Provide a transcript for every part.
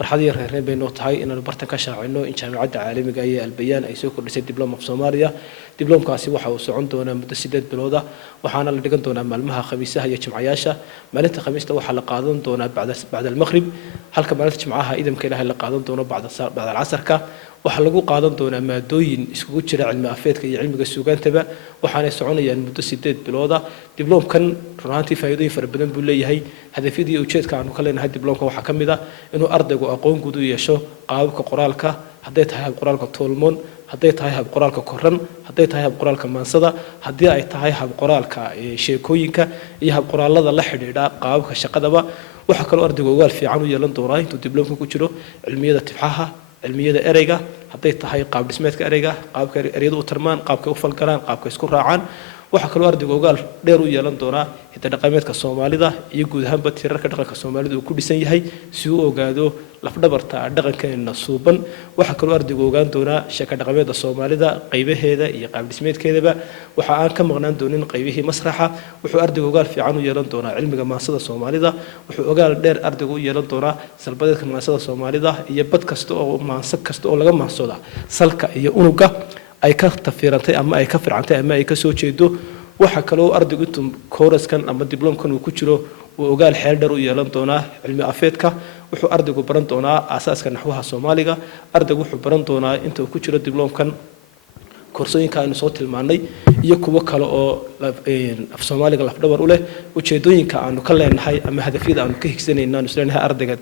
فرحدي رهرين بين نقطة إن البرتن كشاع إنه إن شاء الله عالمي جاي البيان أي سوق رسالة دبلوم في سوماليا دبلوم كاسي وحى وسعندونا متسدد بلوده وحنا اللي قندونا مالمها خميسة هي جمعياشة مالتها خميسة وحى لقاضون دونا بعد المغرب هل كمالت معها إذا ممكن لها لقاضون دونا بعد العصر كا waxaa lagu qaadan doonaa maadooyin iskugu jira cilmi afeedka iyo cilmiga suugaantaba waxaana soconayaan muddo 8 bilood ah dibloomkan runtii faa'iidooyin fara badan buu leeyahay hadafyadii ujeedka aanu ka leenahay dibloomka waxa kamid ah inuu ardaygu aqoon guud u yeesho qaababka qoraalka haday tahay hab qoraalka tolmoon haday tahay hab qoraalka koran haday tahay hab qoraalka maansada haddii ay tahay hab qoraalka sheekooyinka iyo hab qoraalada la xidhiidha qaababka shaqadaba waxa kale ardaygu ogaal fiican u yeelan doonaa intuu dibloomka ku jiro cilmiyada tibxaha cilmiyada ereyga haday tahay qaab dhismeedka ereyga qaabka ereyadu u tarmaan qaabka u falgalaan qaabka isku raacaan waxa kale ardaygu ogaal dheer u yeelan doonaa hidda dhaqameedka Soomaalida iyo guud ahaanba tirarka dhaqanka Soomaalida uu ku dhisan yahay si uu ogaado lafdhabarta dhaqankeena suuban waxa kale ardaygu ogaan doonaa sheeko dhaqameedka Soomaalida qaybaheeda iyo qaab dhismeedkeedaba waxa aan ka maqnaan doonin qaybihii masraxa wuxuu ardaygu ogaal fiican u yeelan doonaa cilmiga maansada Soomaalida wuxuu ogaal dheer ardaygu u yeelan doonaa salbadeedka maansada Soomaalida iyo bad kasta oo maansa kasta oo laga maansooda salka iyo unuga ay ka tafiirantay ama ay ka fircantay ama ay ka soo jeedo waxa kale oo ardaygu intuu kooraskan ama dibloomkan uu ku jiro uu ogaal xeel dheer u yeelan doonaa cilmi afeedka wuxuu ardaygu baran doonaa aasaaska naxwaha Soomaaliga ardaygu wuxuu baran doonaa inta uu ku jiro dibloomkan koorsooyinka aynu soo tilmaanay iyo kuwa kale oo af Soomaaliga lafdhabar u leh ujeedooyinka aanu ka leenahay ama hadafyada aanu ka higsanayno isleenahay ardayga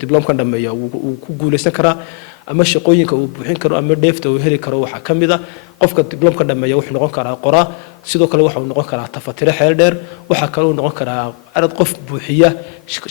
dibloomkan dhameeyo uu ku guuleysan karaa ama shaqooyinka uu buuxin karo ama dheefta uu heli karo waxa kamid ah qofka dibloomka dhameeyo wuxuu noqon karaa qoraa sidoo kale waxa uu noqon karaa tafatire xeel dheer waxa kale uu noqon karaa arad qof buuxiya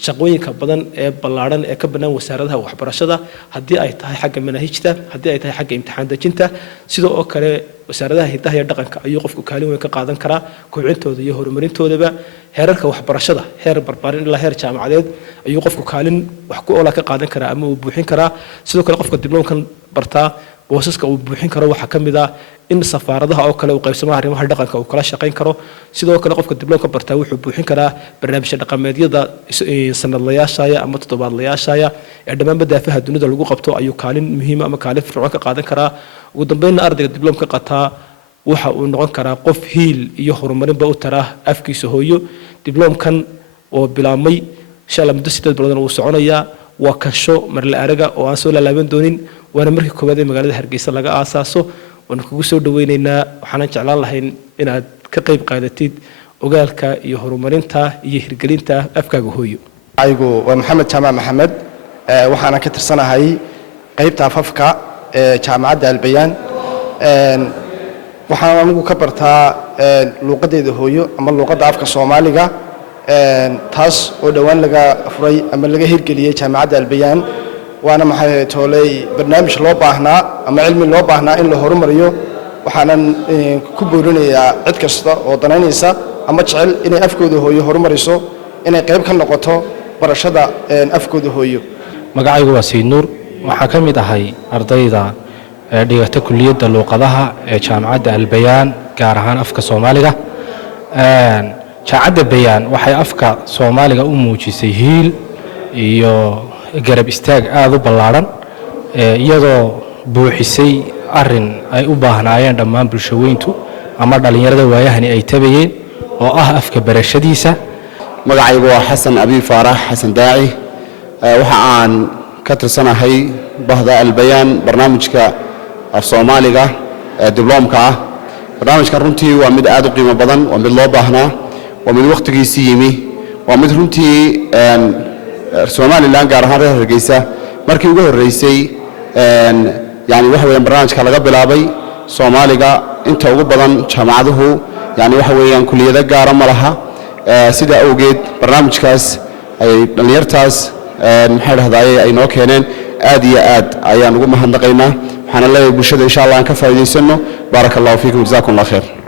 shaqooyinka badan ee ballaaran ee ka banaan wasaaradaha waxbarashada haddii ay tahay xagga manhajta haddii ay tahay xagga imtixaan dejinta sidoo kale wasaaradaha hidaha iyo dhaqanka ayuu qofku kaalin weyn ka qaadan karaa kobcintooda iyo horumarintoodaba heerarka waxbarashada heer barbaarin ilaa heer jaamacadeed ayuu qofku kaalin wax ku oola ka qaadan karaa ama uu buuxin karaa sidoo kale qofka dibloomkan bartaa boosaska uu buuxin karo waxa kamid ah in safaaradaha oo kale uu qaybsamo arrimaha dhaqanka uu kala shaqeyn karo sidoo kale qofka dibloomka bartaa wuxuu buuxin karaa barnaamijyada dhaqameedyada sanadlayaasha ama toddobaadlayaasha ee dhammaan badaafaha dunida lagu qabto ayuu kaalin muhiim ama kaalin fircoon ka qaadan karaa ugu dambeynna ardayga dibloomka qataa waxa uu noqon karaa qof hiil iyo horumarinba u tara afkiisa hooyo dibloomkan oo bilaabmay insha Allah muddo 8 bilood uu soconayaa waa kasho marle araga oo aan soo laalaaban doonin waana markii koowaad ee magaalada Hargeysa laga aasaaso waan kugu soo dhaweynaynaa waxaan jeclaan lahayn inaad ka qayb qaadatid ogaalka iyo horumarinta iyo hirgelinta afkaaga hooyo aygu waa Maxamed Jaamac Maxamed waxaana ka tirsanahay qaybta afafka ee jaamacadda Albayaan waxaan anigu ka bartaa luqadeeda hooyo ama luqadda afka Soomaaliga taas oo dhawaan laga furay ama laga hirgeliyay jaamacadda Albayaan waana maxay toolay barnaamij loo baahnaa ama cilmi loo baahnaa in la horumariyo waxaanan ku boorinayaa cid kasta oo danaynaysa ama jecel inay afkooda hooyo horumariso inay qayb ka noqoto barashada afkooda hooyo magacaygu waa Sayid Nuur waxa ka mid ahay ardayda dhigata kulliyadda luqadaha ee jaamacadda Albayaan gaar ahaan afka Soomaaliga jaamacadda Bayaan waxay afka Soomaaliga u muujisay hiil iyo garab istaag aad u ballaaran iyadoo buuxisay arin ay u baahnaayeen dhammaan bulshaweyntu ama dhalinyarada waayahani ay tabayeen oo ah afka barashadiisa magacaygu waa Xasan Abi Faarax Xasan Daaci waxa aan ka tirsanahay bahda Albayaan barnaamijka af Soomaaliga ee dibloomka ah barnaamijkan runtii waa mid aad u qiimo badan waa mid loo baahnaa waa mid waqtigiisii yimi waa mid runtii Somaliland gaar ahaan reer Hargeysa markii ugu horeysay yani waxa weeyaan barnaamijka laga bilaabay Soomaaliga inta ugu badan jaamacaduhu yani waxa weeyaan kulliyada gaar ah ma laha sida awgeed barnaamijkaas ay dhalinyartaas maxay dhahdaaye ay noo keeneen aad iyo aad ayaan ugu mahadnaqaynaa waxaan leeyahay bulshada insha Allah aan ka faa'iideysano barakallahu fiikum jazaakumullahu khair